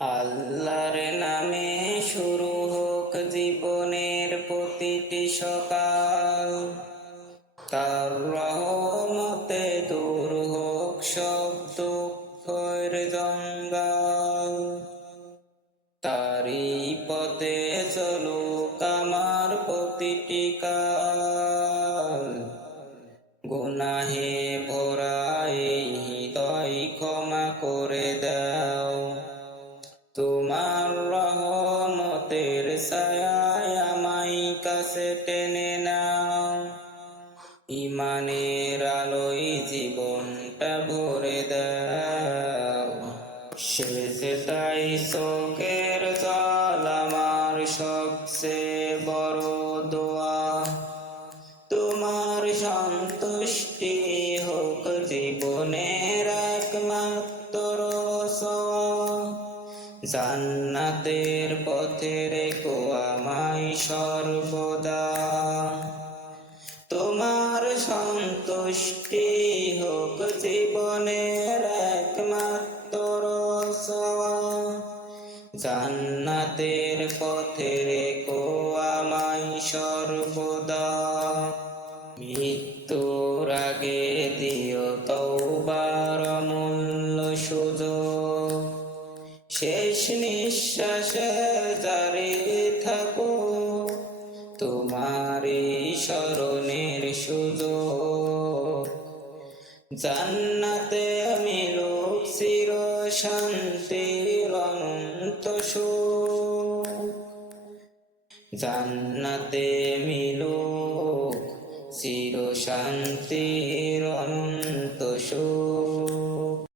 আল্লাহর নামে শুরু হোক জীবনের প্রতিটি সকাল, তার রহমতে দূর হোক সব দুঃখের জঞ্জাল। তারই পথে চলুক আমার প্রতিটি কাল, গুনাহে ভরা এই হৃদয় ক্ষমা করে দাও। তোমার রহমতের ছায়ায় আমায় কাছে টেনে নাও, ইমানের আলোয় জীবনটা ভরে দাও। সেজদায় চোখের জল আমার সবচেয়ে বড় দোয়া, তোমার সন্তুষ্টি হোক জীবনের একমাত্র ছোঁয়া। জান্নাতের পথে রেখো আমায় সর্বদা, তোমার সন্তুষ্টি হোক জীবনের একমাত্র ছোঁয়া। জান্নাতের পথে রেখো আমায় সর্বদা। মৃত্যুর আগে দিও তওবার অমূল্য সুযোগ, শেষ নিঃশ্বাসে জারি থাকো তোমারই স্মরণের সুযোগ। জান্নাতে মিলুক চির শান্তির অনন্ত সুখ, জান্নাতে মিলুক চির শান্তির অনন্ত সুখ।